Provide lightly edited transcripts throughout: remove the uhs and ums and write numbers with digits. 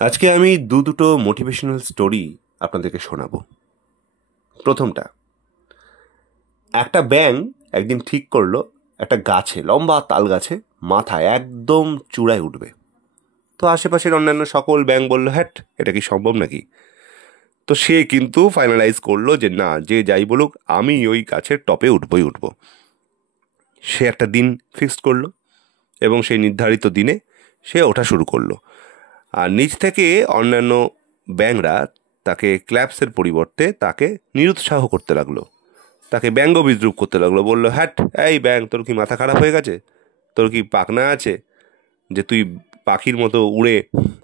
আজকে আমি দুটো মোটিভেশনাল স্টোরি আপনাদেরকে শোনাবো। প্রথমটা, একটা ব্যাঙ একদিন ঠিক করলো একটা গাছে, লম্বা তাল গাছে মাথায় একদম চূড়ায় উঠবে। তো আশেপাশের অন্যান্য সকল ব্যাঙ বললো, হ্যাট, এটা কি সম্ভব নাকি? তো সে কিন্তু ফাইনালাইজ করলো যে না, যে যাই বলুক আমি ওই গাছের টপে উঠবই উঠব। সে একটা দিন ফিক্সড করলো এবং সেই নির্ধারিত দিনে সে ওঠা শুরু করলো। আর নিচ থেকে অন্যান্য ব্যাঙরা তাকে ক্ল্যাপসের পরিবর্তে তাকে নিরুৎসাহ করতে লাগলো, তাকে ব্যঙ্গ বিদ্রুপ করতে লাগলো। বললো, হ্যাট, এই ব্যাঙ, তোর কি মাথা খারাপ হয়ে গেছে? তোর কি পাখনা আছে যে তুই পাখির মতো উড়ে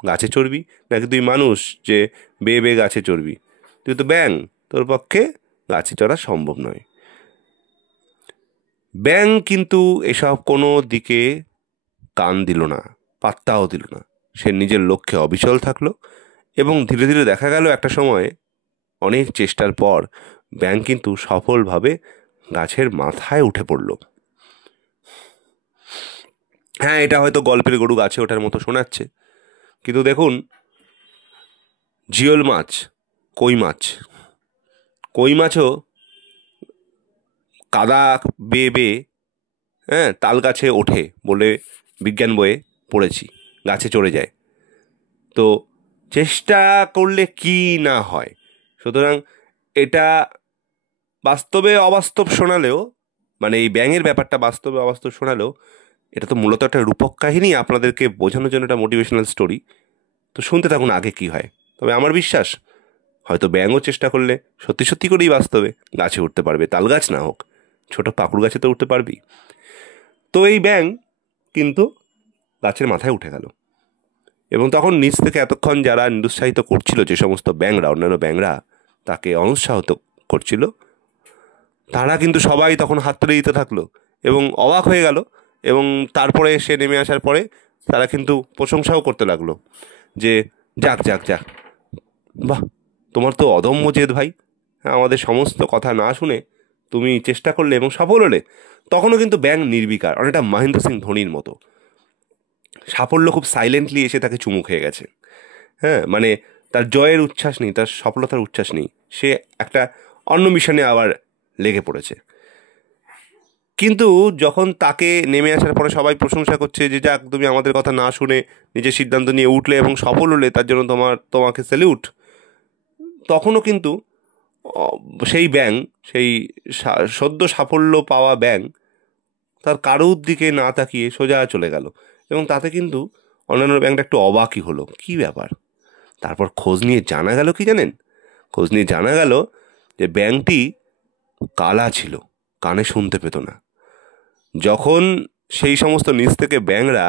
গাছে চড়বি? নাকি তুই মানুষ যে বেয়ে বেয়ে গাছে চড়বি? তুই তো ব্যাঙ, তোর পক্ষে গাছে চড়া সম্ভব নয়। ব্যাঙ কিন্তু এসব কোনো দিকে কান দিল না, পাত্তাও দিল না। সে নিজের লক্ষ্যে অবিচল থাকলো এবং ধীরে ধীরে দেখা গেল একটা সময়ে অনেক চেষ্টার পর ব্যাঙ কিন্তু সফলভাবে গাছের মাথায় উঠে পড়ল। হ্যাঁ, এটা হয়তো গল্পের গরু গাছে ওঠার মতো শোনাচ্ছে, কিন্তু দেখুন, জিওল মাছ, কই মাছ, কই মাছও কাদা বেয়ে বেয়ে তাল গাছে ওঠে বলে বিজ্ঞান বইয়ে পড়েছি, গাছে চড়ে যায়। তো চেষ্টা করলে কি না হয়। সুতরাং এটা বাস্তবে অবাস্তব শোনালেও, মানে এই ব্যাঙের ব্যাপারটা বাস্তবে অবাস্তব শোনালেও, এটা তো মূলত একটা রূপক কাহিনী, আপনাদেরকে বোঝানোর জন্য একটা মোটিভেশনাল স্টোরি। তো শুনতে থাকুন আগে কি হয়। তবে আমার বিশ্বাস, হয়তো ব্যাঙও চেষ্টা করলে সত্যি সত্যি করেই বাস্তবে গাছে উঠতে পারবে, তাল গাছ না হোক, ছোট পাকুড় গাছে তো উঠতে পারবি। তো এই ব্যাঙ কিন্তু গাছের মাথায় উঠে গেল এবং তখন নিচ থেকে এতক্ষণ যারা নিরুৎসাহিত করছিল, যে সমস্ত ব্যাঙরা, অন্যান্য ব্যাঙরা তাকে অনুৎসাহিত করছিল, তারা কিন্তু সবাই তখন হাততালি দিতে থাকলো এবং অবাক হয়ে গেল। এবং তারপরে সে নেমে আসার পরে তারা কিন্তু প্রশংসাও করতে লাগলো যে যাক যাক যাক, বাহ, তোমার তো অদম্য জেদ ভাই, আমাদের সমস্ত কথা না শুনে তুমি চেষ্টা করলে এবং সফল হলে। তখনও কিন্তু ব্যাঙ নির্বিকার, অনেকটা মহেন্দ্র সিং ধোনির মতো। সাফল্য খুব সাইলেন্টলি এসে তাকে চুমু খেয়ে গেছে। হ্যাঁ, মানে তার জয়ের উচ্ছ্বাস নেই, তার সফলতার উচ্ছ্বাস নেই, সে একটা অন্য মিশনে আবার লেগে পড়েছে। কিন্তু যখন তাকে নেমে আসার পরে সবাই প্রশংসা করছে যে যাক, তুমি আমাদের কথা না শুনে নিজের সিদ্ধান্ত নিয়ে উঠলে এবং সফল হলে, তার জন্য তোমাকে স্যালিউট, তখনও কিন্তু সেই ব্যাঙ, সেই সদ্য সাফল্য পাওয়া ব্যাঙ তার কারোর দিকে না তাকিয়ে সোজা চলে গেল। এবং তাতে কিন্তু অন্যান্য ব্যাঙটা একটু অবাকই হলো, কি ব্যাপার। তারপর খোঁজ নিয়ে জানা গেল, কি জানেন? খোঁজ নিয়ে জানা গেল যে ব্যাঙটি কালা ছিল, কানে শুনতে পেত না। যখন সেই সমস্ত নিচ থেকে ব্যাঙরা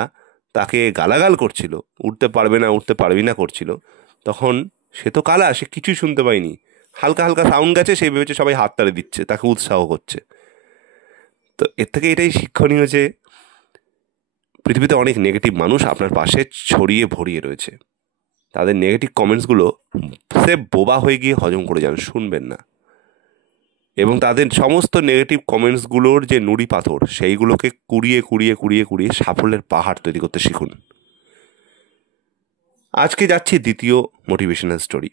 তাকে গালাগাল করছিল, উঠতে পারবে না, উঠতে পারবি না করছিল, তখন সে তো কালা, সে কিছুই শুনতে পায়নি। হালকা হালকা সাউন্ড গেছে, সেই ভেবেছে সবাই হাততালি দিচ্ছে, তাকে উৎসাহ করছে। তো এর থেকে এটাই শিক্ষণীয় যে পৃথিবীতে অনেক নেগেটিভ মানুষ আপনার পাশে ছড়িয়ে ভরিয়ে রয়েছে। তাদের নেগেটিভ কমেন্টসগুলো সে বোবা হয়ে গিয়ে হজম করে যান, শুনবেন না। এবং তাদের সমস্ত নেগেটিভ কমেন্টসগুলোর যে নুড়ি পাথর, সেইগুলোকে কুড়িয়ে কুড়িয়ে কুড়িয়ে কুড়িয়ে সাফল্যের পাহাড় তৈরি করতে শিখুন। আজকে যাচ্ছি দ্বিতীয় মোটিভেশনাল স্টোরি,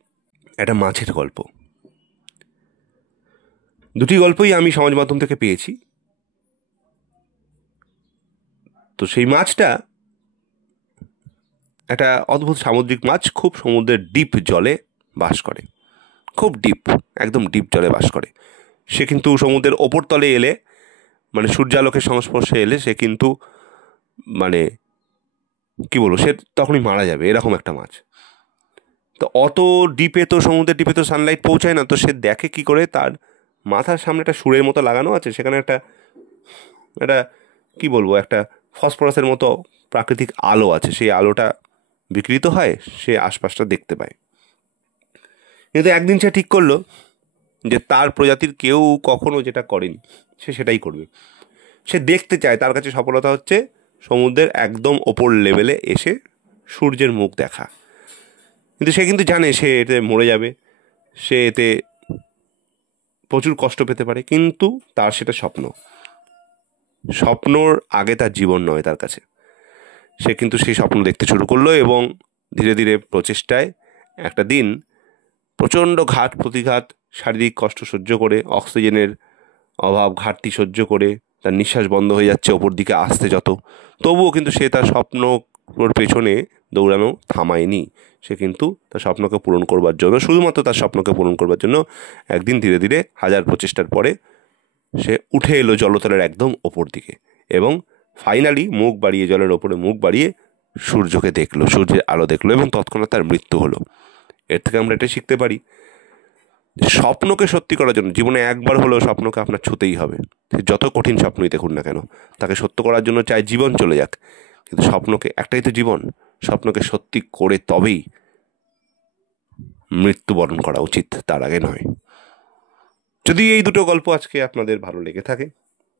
একটা মাছের গল্প। দুটি গল্পই আমি সমাজ মাধ্যম থেকে পেয়েছি। তো সেই মাছটা একটা অদ্ভুত সামুদ্রিক মাছ, খুব সমুদ্রের ডিপ জলে বাস করে, খুব ডিপ, একদম ডিপ জলে বাস করে। সে কিন্তু সমুদ্রের ওপর তলে এলে, মানে সূর্যালোকের সংস্পর্শে এলে সে কিন্তু, মানে কি বলবো, সে তখনই মারা যাবে, এরকম একটা মাছ। তো অত ডিপে তো, সমুদ্রের ডিপে তো সানলাইট পৌঁছায় না। তো সে দেখে কি করে, তার মাথার সামনে একটা সুরের মতো লাগানো আছে, সেখানে একটা একটা কি বলবো, একটা ফসফরাসের মতো প্রাকৃতিক আলো আছে। সেই আলোটা বিকৃত হয়, সে আশপাশটা দেখতে পায়। কিন্তু একদিন সে ঠিক করলো যে তার প্রজাতির কেউ কখনো যেটা করেনি, সে সেটাই করবে। সে দেখতে চায়, তার কাছে সফলতা হচ্ছে সমুদ্রের একদম ওপর লেভেলে এসে সূর্যের মুখ দেখা। কিন্তু সে কিন্তু জানে সে এতে মরে যাবে, সে এতে প্রচুর কষ্ট পেতে পারে, কিন্তু তার সেটা স্বপ্ন। স্বপ্নর আগে তার জীবন নয় তার কাছে। সে কিন্তু সেই স্বপ্ন দেখতে শুরু করলো এবং ধীরে ধীরে প্রচেষ্টায় একটা দিন প্রচণ্ড ঘাত প্রতিঘাত, শারীরিক কষ্ট সহ্য করে, অক্সিজেনের অভাব ঘাটতি সহ্য করে, তার নিঃশ্বাস বন্ধ হয়ে যাচ্ছে ওপর দিকে আসতে যত, তবুও কিন্তু সে তার স্বপ্নর পেছনে দৌড়ানো থামায়নি। সে কিন্তু তার স্বপ্নকে পূরণ করবার জন্য, শুধুমাত্র তার স্বপ্নকে পূরণ করবার জন্য একদিন ধীরে ধীরে হাজার প্রচেষ্টার পরে সে উঠে এলো জলতলের একদম ওপর দিকে এবং ফাইনালি মুখ বাড়িয়ে, জলের ওপরে মুখ বাড়িয়ে সূর্যকে দেখলো, সূর্যের আলো দেখলো এবং তৎক্ষণাৎ তার মৃত্যু হলো। এর থেকে আমরা এটা শিখতে পারি, স্বপ্নকে সত্যি করার জন্য জীবনে একবার হলেও স্বপ্নকে আপনার ছুঁতেই হবে। যত কঠিন স্বপ্নই দেখুন না কেন, তাকে সত্য করার জন্য চাই জীবন চলে যাক, কিন্তু স্বপ্নকে, একটাই তো জীবন, স্বপ্নকে সত্যি করে তবেই মৃত্যুবরণ করা উচিত, তার আগে নয়। যদি এই দুটো গল্প আজকে আপনাদের ভালো লেগে থাকে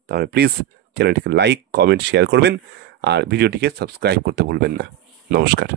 তাহলে প্লিজ চ্যানেলটিকে লাইক, কমেন্ট, শেয়ার করবেন আর ভিডিওটিকে সাবস্ক্রাইব করতে ভুলবেন না। নমস্কার।